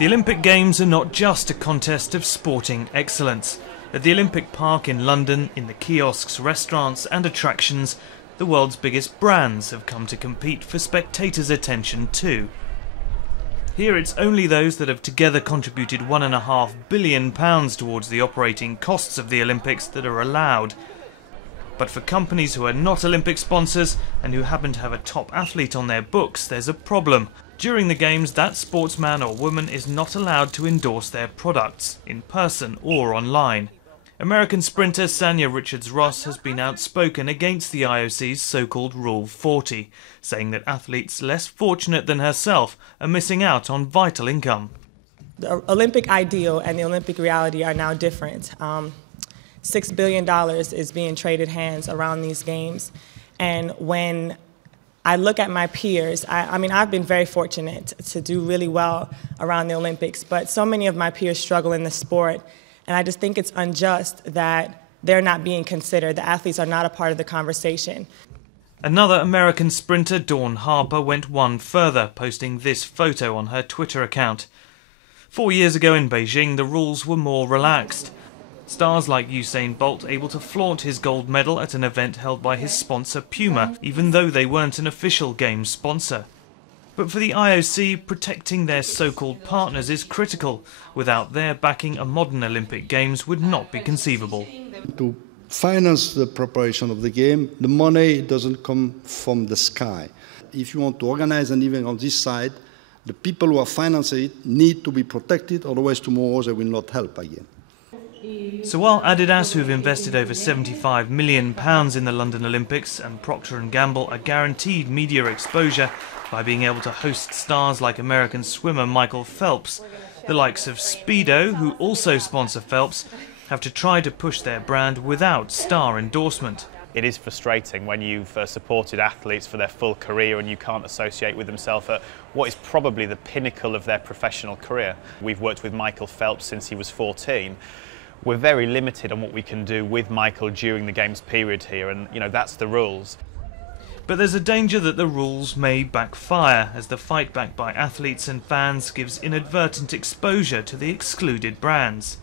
The Olympic Games are not just a contest of sporting excellence. At the Olympic Park in London, in the kiosks, restaurants and attractions, the world's biggest brands have come to compete for spectators' attention too. Here it's only those that have together contributed £1.5 billion towards the operating costs of the Olympics that are allowed. But for companies who are not Olympic sponsors and who happen to have a top athlete on their books, there's a problem. During the Games, that sportsman or woman is not allowed to endorse their products, in person or online. American sprinter Sanya Richards-Ross has been outspoken against the IOC's so-called Rule 40, saying that athletes less fortunate than herself are missing out on vital income. The Olympic ideal and the Olympic reality are now different. $6 billion is being traded hands around these games. And when I look at my peers, I mean, I've been very fortunate to do really well around the Olympics, but so many of my peers struggle in the sport, and I just think it's unjust that they're not being considered. The athletes are not a part of the conversation. Another American sprinter, Dawn Harper, went one further, posting this photo on her Twitter account. 4 years ago in Beijing, the rules were more relaxed. Stars like Usain Bolt able to flaunt his gold medal at an event held by his sponsor Puma, even though they weren't an official Games sponsor. But for the IOC, protecting their so-called partners is critical. Without their backing, a modern Olympic Games would not be conceivable. To finance the preparation of the game, the money doesn't come from the sky. If you want to organize an event on this side, the people who are financing it need to be protected, otherwise tomorrow they will not help again. So while Adidas, who've invested over £75 million in the London Olympics, and Procter & Gamble are guaranteed media exposure by being able to host stars like American swimmer Michael Phelps, the likes of Speedo, who also sponsor Phelps, have to try to push their brand without star endorsement. It is frustrating when you've supported athletes for their full career and you can't associate with themselves at what is probably the pinnacle of their professional career. We've worked with Michael Phelps since he was 14. We're very limited on what we can do with Michael during the Games period here, and that's the rules. But there's a danger that the rules may backfire, as the fight back by athletes and fans gives inadvertent exposure to the excluded brands.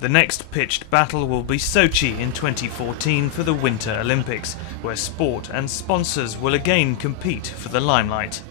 The next pitched battle will be Sochi in 2014 for the Winter Olympics, where sport and sponsors will again compete for the limelight.